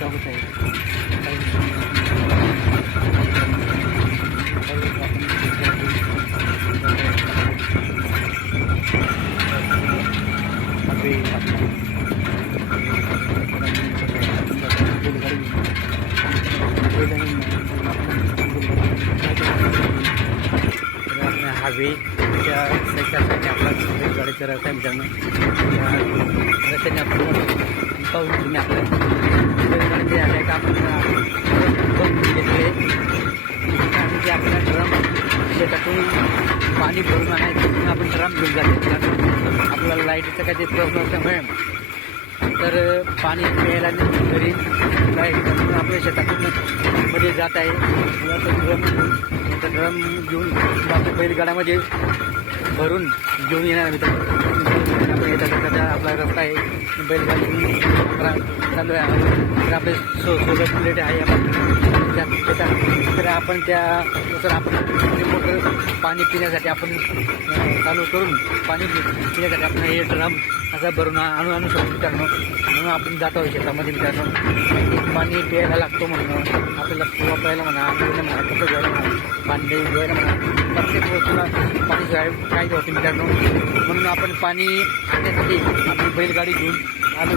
समस्या होत आहे काही हवेच्या साईडसाठी आपला गाडीचा रस्ता आहे मित्रांनो या रस्त्याने आपण पाहून तुम्ही आपल्या जे आहे का आपण जे आपल्याला ड्रम शेतातून पाणी भरून आणायचं म्हणून आपण ड्रम घेऊन जातो आपल्याला लाईटीचा काही प्रॉब्लेम असल्यामुळे तर पाणी प्यायला नाही घरी लाइट म्हणून आपल्या शेतातून मध्ये जात आहे ड्रम ड्रम घेऊन आपल्या बैलगाड्यामध्ये भरून घेऊन येणार मित्र रस्ता आहे. बैलगाडी चालू आहे. तर आपले सो सोलर प्लेट आहे. आपण त्याच्या- तर आपण त्या जर आपण मोटर पाणी पिण्यासाठी आपण चालू करून पाणी पिण्यासाठी आपण हे ड्रम असा भरून आणून आणू शकतो मित्रांनो. म्हणून आपण जातो शेतामध्ये मित्रांनो. पाणी प्यायला लागतो म्हणून. आपल्याला वापरायला म्हणा म्हणा कपडे घ्यायला म्हणा पाणी घ्यायला म्हणा. प्रत्येक पाणी शिवाय काय होते मित्रांनो म्हणून आपण पाणी आणण्यासाठी आपली बैलगाडी घेऊन आलो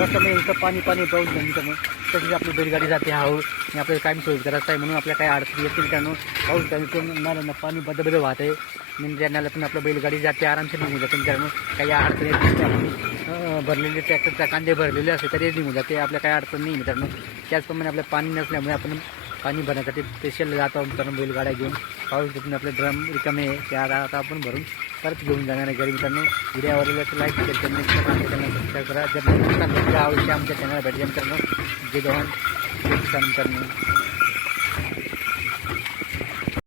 रस्त्यामध्ये इथं पाणी पाणी पाऊस नाही मित्रांनो तशीच आपली बैलगाडी जाते हळू आणि आपल्याला कायम सोयीचा रस्ता आहे म्हणून आपल्या काही अडचणी येतील मित्रांनो पाऊस नाल्यांना पाणी बद्द बद्द वाहत आहे आणि त्या नाल्यातून आपल्या बैलगाडी जाते आरामशीर निघून जाते मित्रांनो काही अडचणी येत भरलेले ट्रॅक्टरचा कांदे भरलेले असते तरी निघून जाते। आपल्या काही अडचण नाही मित्रांनो त्याचप्रमाणे आपल्या पाणी नसल्यामुळे आपण पाणी भरण्यासाठी स्पेशल जातो मित्रांनो बैलगाड्या घेऊन. पाऊस घेऊन आपले ड्रम रिकामे त्या आता आपण भरून परत घेऊन जाणार आहे घरी. मित्रांनो व्हिडिओ आवडल्याचं लाईक शेअर करा. सबस्क्राईब करा. जर आवडते आमच्या चॅनल भेट द्या मित्रांनो. जे जवान. मित्रांनो.